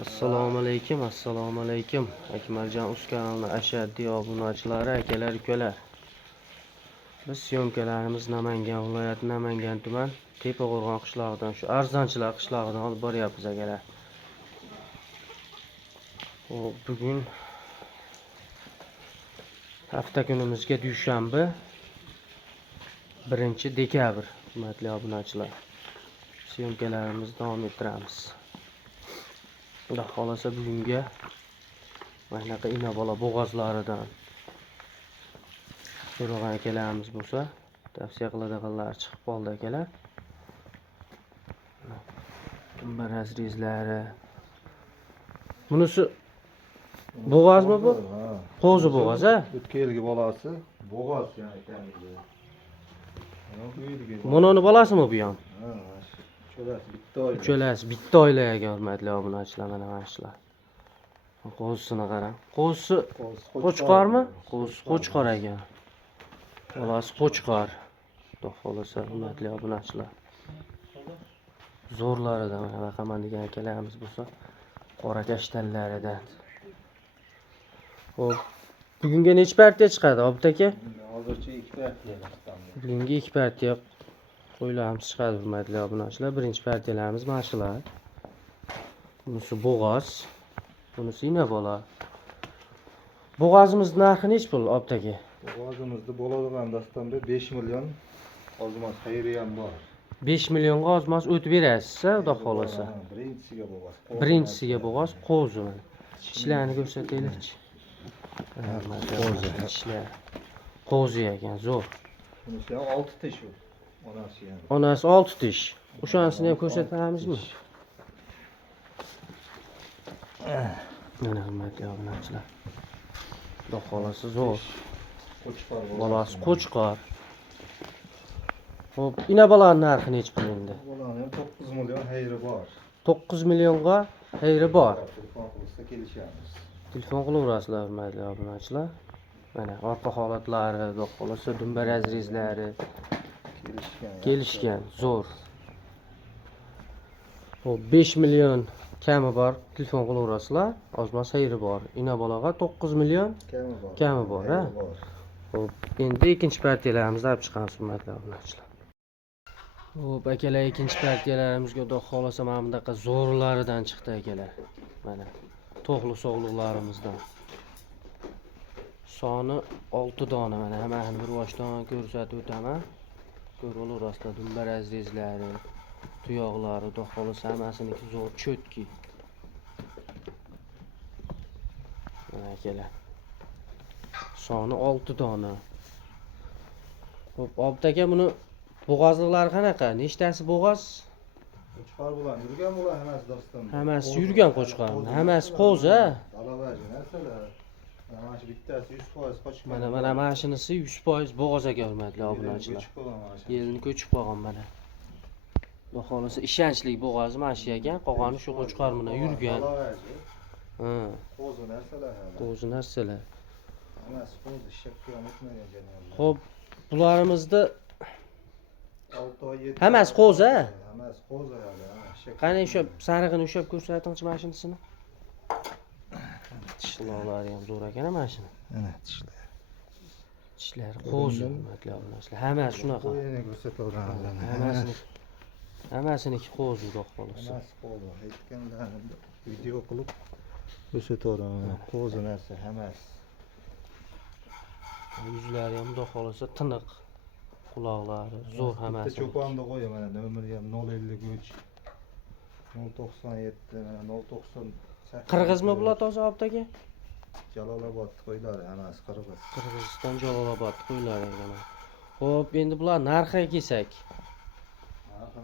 Assalomu alaykum. Akmaljon Uz kanalining ashaddiy obunachilari, akalar, ukalar. Biz syomkalarimiz Namangan viloyati Namangan tuman Tepaqo'rg'on qishlog'idan, shu arzonchilar qishlog'idan olib boryapmiz, akalar. Bugun hafta kunimizga dushanba 1-dekabr, hurmatli obunachilar. Syomkalarimizni davom ettiramiz. Xudo xolasa bugunga mana bu ina-bola bo'g'ozlaridan so'ragan akalarimiz bo'lsa, tavsiya qiladiganlar chiqib qoldi, akalar. Tumba razrezlari. Bunisi bo'g'ozmi bu? Qo'zi bo'g'oz, ha? O'tgan yilgi bolasi bo'g'oz ekanligi. Bunoni bolasimi bu ham? Ha, uchalasi bitta oila. Uchalasi bitta oilaga, hurmatli obunachilar, mana shular. Qo'zisini qarang. Qo'zisi qo'chqormi? Qo'zisi qo'chqor ekan. Bolasi qo'chqor. Xudo xolasa, hurmatli obunachilar. Zo'rlaridan mana baqaman degan akalarimiz bo'lsa, qora kashtanlaridan. Xo'p, bugunga necha partiya chiqadi, Obid aka? Hozircha 2 partiya chiqdi. Bugungi 2 partiya qo'ylarimiz chiqadi, hurmatli obunachilar. Birinchi partiyalarimiz mana shular. Bunisi bo'g'oz, bunisi ina-bola. Bo'g'ozimiz narxi nech pul, Obid aka? Bo'g'ozimizni bo'ladigan dastonda 5 million ozmas xayri ham bor. 5 millionga ozmas o'tib berasiz-a, xudo xolasa. Birinchisiga bo'g'oz. Birinchisiga bo'g'oz, qo'zi. Tishlarini ko'rsataylik-chi. Qo'zi, tishlar. Qo'zi ekan, zo'r. Bunisi ham 6 tish u. Onasi ham. Onasi 6 tish. O'shanisini ham ko'rsatamizmi? Mana hurmatli obunachilar. Xudo xolasa zo'r. Qo'chqor Bolasi qo'chqor. Xo'p, ina-bolaning narxi nech pul endi? Bolaning 9 million xayri bor. 9 millionga xayri bor. Telefon qilsa kelishamiz. Telefon qilaverasizlar, hurmatli obunachilar. Mana orqa holatlari, xudo xolasa dumba razrezlari kelishgan, zo'r. Xo'p, 5 million kami bor, telefon qilaverasizlar. Ozmas xayri bor. Ina-bolaga 9 million kami bor, ha? Xo'p, endi ikkinchi partiyalarimizni olib chiqamiz, hurmatli obunachilar. Xo'p, akalar, ikkinchi partiyalarimizga xudo xolasa mana bunaqa zo'rlaridan chiqdi, akalar. Mana to'qli sog'liqlarimizdan. Soni 6 dona, mana hammasini bir boshdan ko'rsatib o'taman. Ko'rib olasizlar, dumba razrezlari, tuyoqlari, xudo xolasa hammasiniki zo'r, cho'tki. Mana akalar. Soni 6 dona. Xo'p, Obid aka, buni bo'g'ozliklari qanaqa? Nechtasi bo'g'oz? Qo'chqor bilan yurgan bo'lar hammasi doston. Hammasi yurgan qo'chqor. Hammasi qo'zi, ha? Dalabaji narsalar. Mana shu bittasi 100% qochgan. Mana shunisi 100% bo'g'oz aka, hurmatli obunachilar. Yerini ko'chib qolgan mana. Xudo xolasa ishonchli bo'g'oz mana shu ekan. Qolgani shu qo'chqor bilan yurgan. Ha. Qo'zi narsalar hali. Qo'zi narsalar. Hammasi qo'zi ishakka o'tmagan janob. Xo'p, bularimizni 6 oy 7. hammasi qo'zi, ha? Hammasi qo'zi hali. Qani o'sha sarig'ini ushlab ko'rsatingchi mashinasini. Tishlari ham zo'r ekan mana shuni. Mana tishlar. Tishlari qo'zi, hurmatli obunachilar. Hammasi shunaqa. Qo'yini Hammasiniki qo'zi, xudo xolasa. Hammasi qo'zi. Aytganlarimni video qilib ko'rsataveraman. Qo'zi narsa hammasi. Yuzlari ham xudo xolasa tiniq. Quloqlari zo'r hammasi. Cho'ponni qo'y, mana nomeri ham 053 097 mana 098. Qirg'izmi bular toza, Obid aka? Jalolobod qo'ylari hammasi qirg'iz. Qirg'iziston Jalolobod qo'ylari ekan. Xo'p, endi bular narxiga kelsak.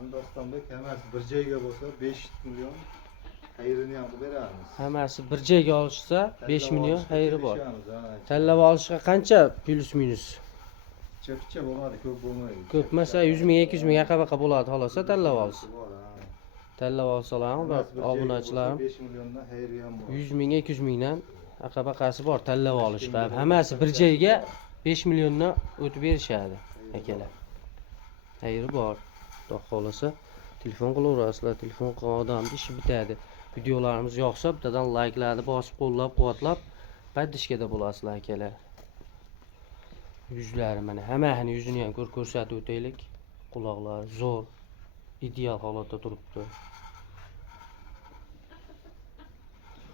Hindistonda hammasi bir joyga bo'lsa 5 million xayrini ham qilib beramiz. Hammasi bir joyga olishsa 5 million xayri bor. Tanlab olishga qancha plus minus? Chapcha bo'ladi, ko'p bo'lmaydi. Ko'pmasa 100 ming, 200 ming yaqabaqa bo'ladi, xolasa tanlab olsa. Tanlab olsalar, obunachilarim 5 milliondan xayri ham bor. 100 ming, 200 mingdan aqabaqasi bor tanlab olishga. Hammasi bir joyga 5 milliondan o'tib berishadi, akalar. Xayri bor. Xudo xolasa Telefon qilaverasizlar, telefon qilgan odamni ishi bitadi. Videolarimiz yoqsa bittadan like'larni bosib, qo'llab-quvvatlab, paddishkada bo'lasizlar akalar. Yuzlari mana hammasini yuzini ham ko'rsatib o'taylik. Quloqlari zo'r, ideal holatda turibdi.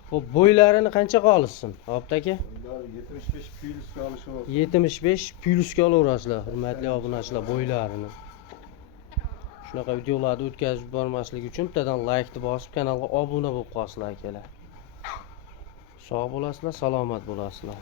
Xo'p, bo'ylarini qanchaga olishsin, Obid aka? 75 plyusga olishi bor. 75 plyusga olaverasizlar, hurmatli obunachilar, bo'ylarini. Shunaqa videolarni o'tkazib bormaslik uchun bittadan like'ni bosib, kanalga obuna bo'lib qolasizlar akalar. Sog' bo'lasizlar, salomat bo'lasizlar.